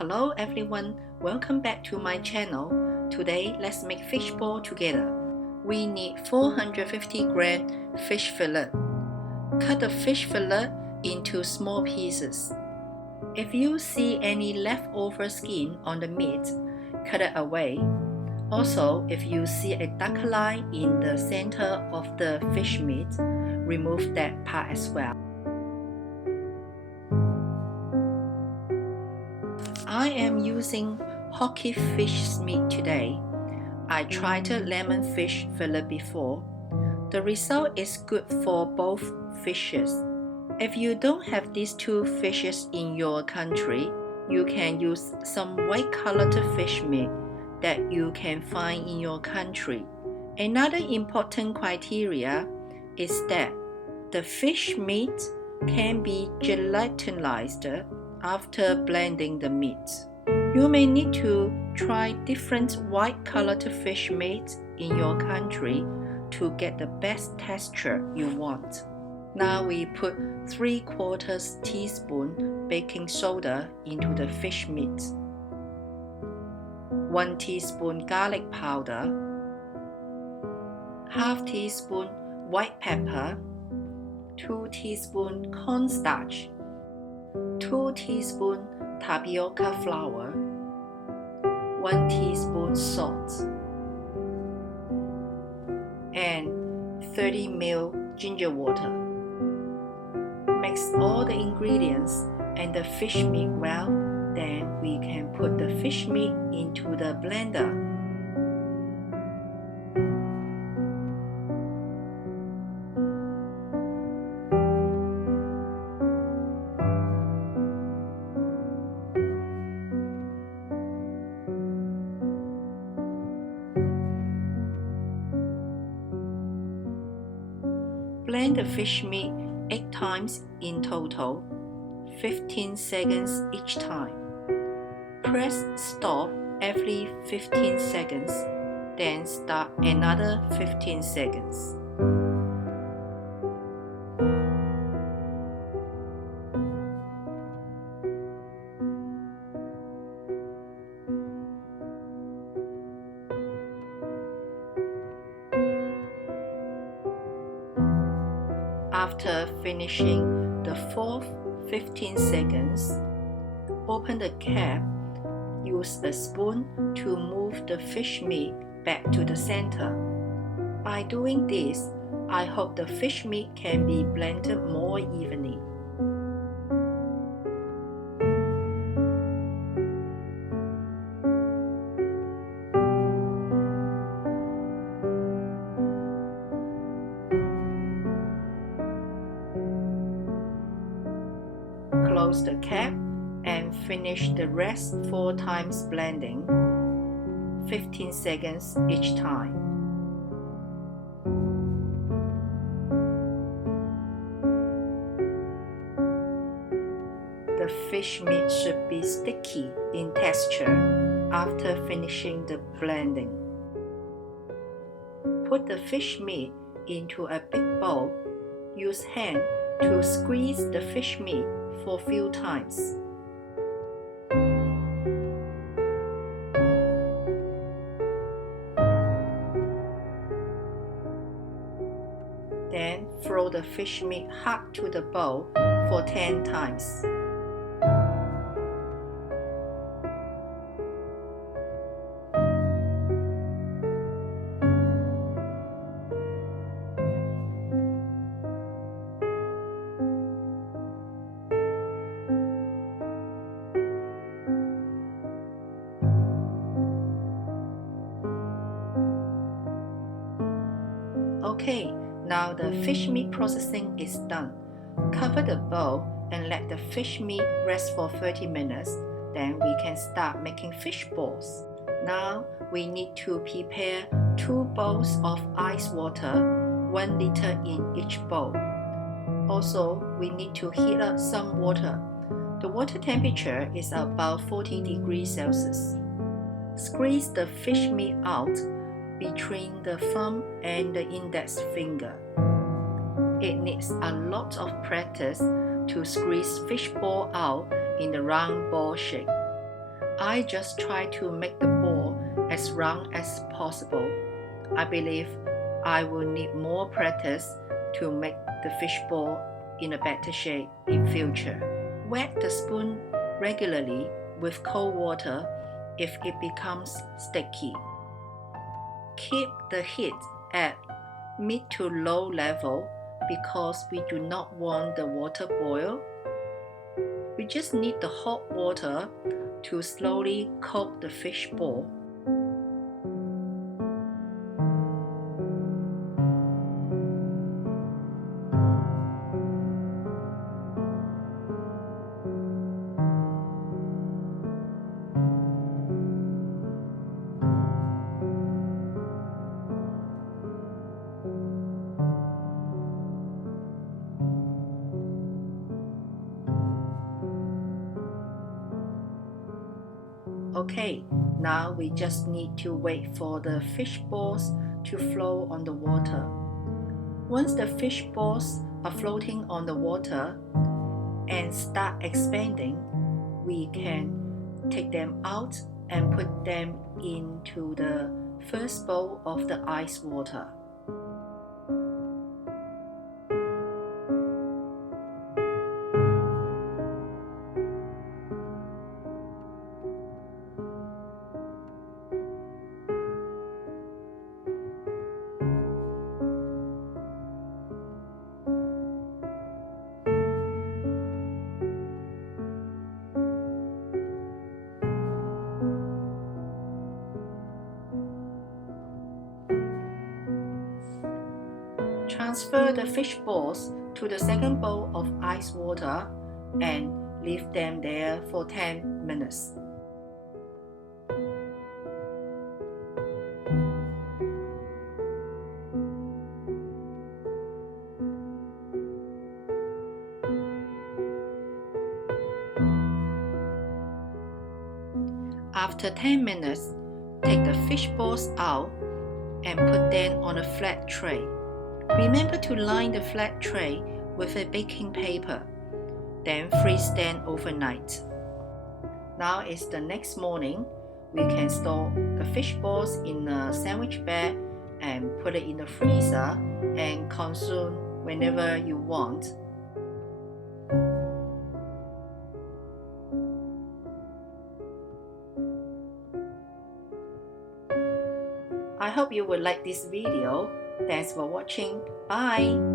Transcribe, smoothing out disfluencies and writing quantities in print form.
Hello everyone, welcome back to my channel. Today let's make fish ball together. We need 450 gram fish fillet. Cut the fish fillet into small pieces. If you see any leftover skin on the meat, cut it away. Also, if you see a dark line in the center of the fish meat, remove that part as well. I am using hockey fish meat today. I tried lemon fish fillet before. The result is good for both fishes. If you don't have these two fishes in your country, you can use some white colored fish meat that you can find in your country. Another important criteria is that the fish meat can be gelatinized after blending the meat. You may need to try different white colored fish meat in your country to get the best texture you want. Now we put 3/4 teaspoon baking soda into the fish meat, 1 teaspoon garlic powder, ½ teaspoon white pepper, 2 teaspoon cornstarch, 2 teaspoon tapioca flour, 1 teaspoon salt, and 30 ml ginger water. Mix all the ingredients and the fish meat well, then we can put the fish meat into the blender. Blend the fish meat 8 times in total, 15 seconds each time. Press stop every 15 seconds, then start another 15 seconds. After finishing the fourth 15 seconds, open the cap. Use a spoon to move the fish meat back to the center. By doing this, I hope the fish meat can be blended more evenly. Close the cap and finish the rest 4 times blending, 15 seconds each time. The fish meat should be sticky in texture after finishing the blending. Put the fish meat into a big bowl. Use hand to squeeze the fish meat for a few times. Then throw the fish meat hard to the bowl for 10 times. Okay, now the fish meat processing is done. Cover the bowl and let the fish meat rest for 30 minutes. Then we can start making fish balls. Now we need to prepare 2 bowls of ice water, 1 liter in each bowl. Also, we need to heat up some water. The water temperature is about 40 degrees Celsius. Squeeze the fish meat out between the thumb and the index finger. It needs a lot of practice to squeeze fish ball out in the round ball shape. I just try to make the ball as round as possible. I believe I will need more practice to make the fishball in a better shape in future. Wet the spoon regularly with cold water if it becomes sticky. Keep the heat at mid to low level because we do not want the water boil. We just need the hot water to slowly cook the fishball. Okay, now we just need to wait for the fish balls to float on the water. Once the fish balls are floating on the water and start expanding, we can take them out and put them into the first bowl of the ice water. Transfer the fish balls to the second bowl of ice water and leave them there for 10 minutes. After 10 minutes, take the fish balls out and put them on a flat tray. Remember to line the flat tray with a baking paper, then freeze them overnight. Now it's the next morning. We can store the fish balls in a sandwich bag and put it in the freezer and consume whenever you want. I hope you will like this video. Thanks for watching. Bye!